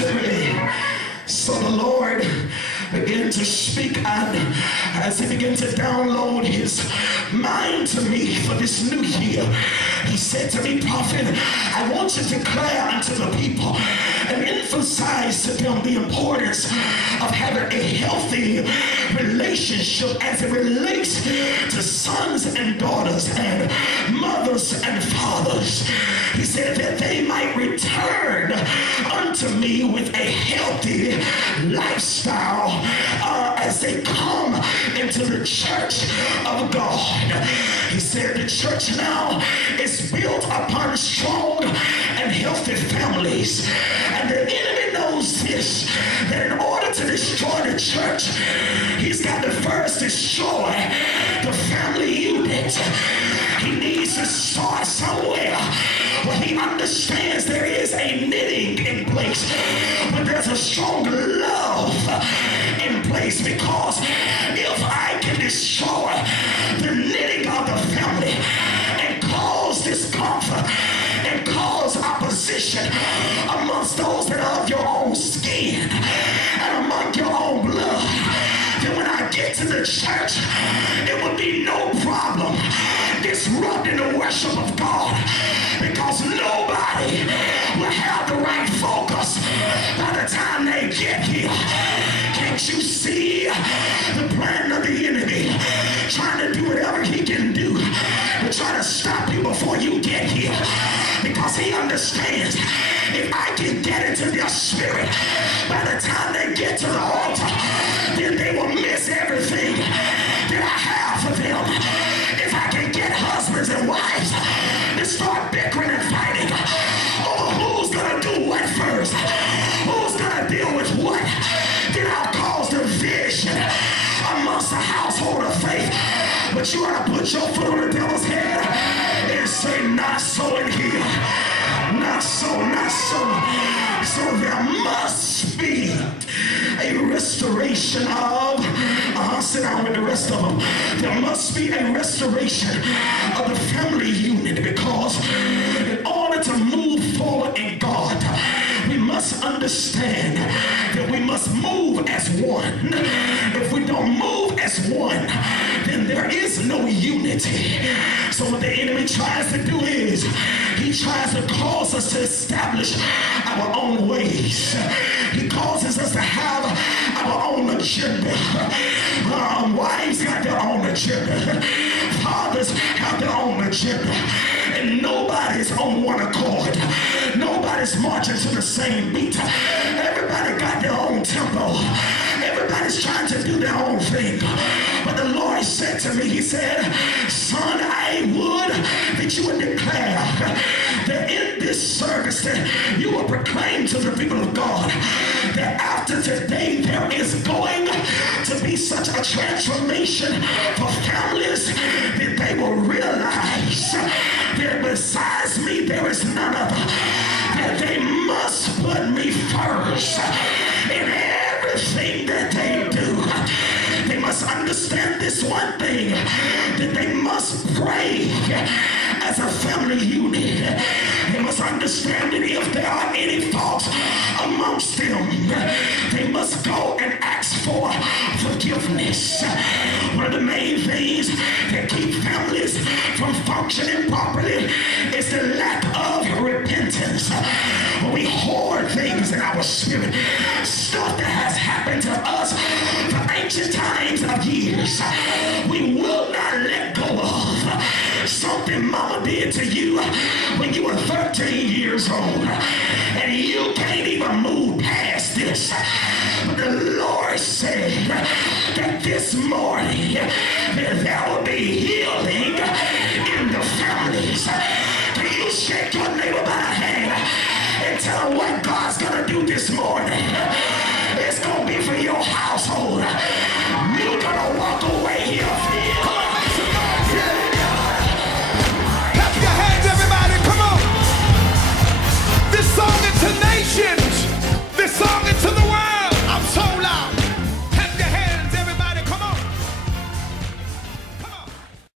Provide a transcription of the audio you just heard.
mightily. So the Lord began to speak, and as he began to download his mind to me for this new year, he said to me, prophet, I want you to declare unto the people and emphasize to them the importance of having a healthy relationship as it relates to sons and daughters and mothers and fathers. He said that they might return unto me with a healthy lifestyle as they come into the church of God. He said the church now is built upon strong and healthy families, and the enemy knows this, that in order to destroy the church, he's got to first destroy the family unit. He needs to start somewhere where he understands there is a knitting in place, but there's a strong love in place, because if I can destroy the knitting of the family and cause discomfort and cause opposition amongst those that are of your own skin and among your own blood, then when I get to the church, it would be no problem disrupting the worship of God, because nobody will have the right focus by the time they get here. Can't you see the plan of the enemy trying to do whatever he can do to try to stop you before you get here? Because he understands, if I can get into their spirit by the time they get to the altar, then they will miss everything that I have for them. If I can get husbands and wives to start bickering and fighting over who's gonna do what first, who's gonna deal with what, then I'll cause division amongst the household of faith. But you ought to put your foot on the devil's head and say, not so in here. Not so, not so. So there must be a restoration of, sit down with the rest of them. There must be a restoration of the family unit, because in order to move forward in God, we must understand that we must move as one. If we don't move as one, then there is no unity. So what the enemy tries to do is, he tries to cause us to establish our own ways. He causes us to have our own agenda. Wives got their own agenda. Fathers have their own agenda. And nobody's on one accord. Nobody's marching to the same beat. Everybody got their own tempo. Everybody's trying to do their own thing. But the Lord said to me, he said, son, I would that you would declare that in this service that you will proclaim to the people of God that after today there is going to be such a transformation for families that they will realize that besides me there is none other, that they must put me first in everything that they do. They must understand this one thing, that they must pray as a family unit. They must understand that if there are any faults amongst them, they must go and ask for forgiveness. One of the main things that keep families from functioning properly is the lack of repentance. When we hoard things in our spirit, stuff that has happened to us for ancient times of years, we will not let go of. Something mama did to you when you were 13 years old, and you can't even move past this. But the Lord said that this morning that there will be healing in the families. Can you shake your neighbor by